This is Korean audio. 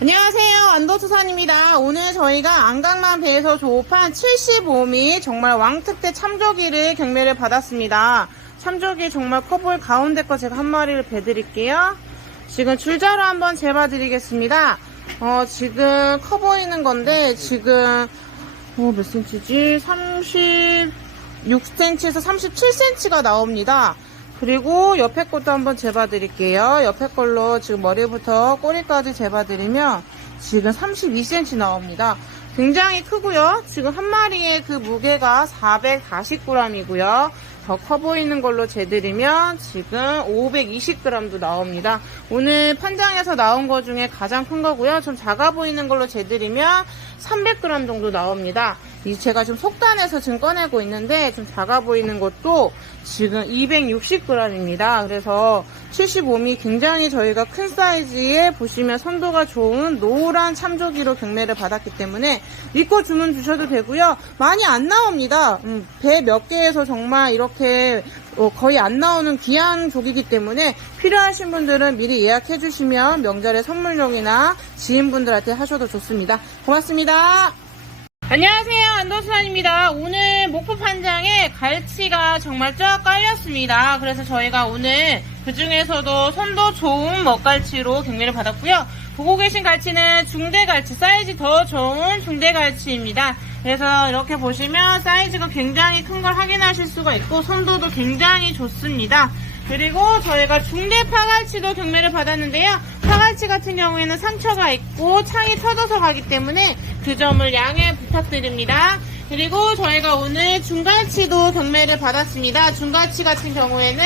안녕하세요. 안도수산입니다. 오늘 저희가 안강만 배에서 조업한 75미 정말 왕특대 참조기를 경매를 받았습니다. 참조기 정말 커 보일 가운데 거 제가 한 마리를 배드릴게요. 지금 줄자로 한번 재봐드리겠습니다. 어, 지금 커 보이는 건데 지금 어, 몇 센치지? 36cm에서 37cm가 나옵니다. 그리고 옆에 것도 한번 재봐드릴게요. 옆에 걸로 지금 머리부터 꼬리까지 재봐드리면 지금 32cm 나옵니다. 굉장히 크고요. 지금 한 마리의 그 무게가 440g이고요. 더 커 보이는 걸로 재드리면 지금 520g도 나옵니다. 오늘 판장에서 나온 것 중에 가장 큰 거고요. 좀 작아 보이는 걸로 재드리면 300g 정도 나옵니다. 이 제가 좀 속단해서 지금 꺼내고 있는데 좀 작아 보이는 것도 지금 260g입니다. 그래서 75미 굉장히 저희가 큰 사이즈에 보시면 선도가 좋은 노란 참조기로 경매를 받았기 때문에 믿고 주문 주셔도 되고요. 많이 안 나옵니다. 음, 배몇 개에서 정말 이렇게 어, 거의 안 나오는 귀한 조기이기 때문에 필요하신 분들은 미리 예약해 주시면 명절에 선물용이나 지인분들한테 하셔도 좋습니다. 고맙습니다. 안녕하세요. 안도수산입니다. 오늘 목포 판장에 갈치가 정말 쫙 깔렸습니다. 그래서 저희가 오늘 그 중에서도 선도 좋은 먹갈치로 경매를 받았고요. 보고 계신 갈치는 중대갈치, 사이즈 더 좋은 중대갈치입니다. 그래서 이렇게 보시면 사이즈가 굉장히 큰 걸 확인하실 수가 있고 선도도 굉장히 좋습니다. 그리고 저희가 중대 파갈치도 경매를 받았는데요. 파갈치 같은 경우에는 상처가 있고 창이 터져서 가기 때문에 그 점을 양해 부탁드립니다. 그리고 저희가 오늘 중갈치도 경매를 받았습니다. 중갈치 같은 경우에는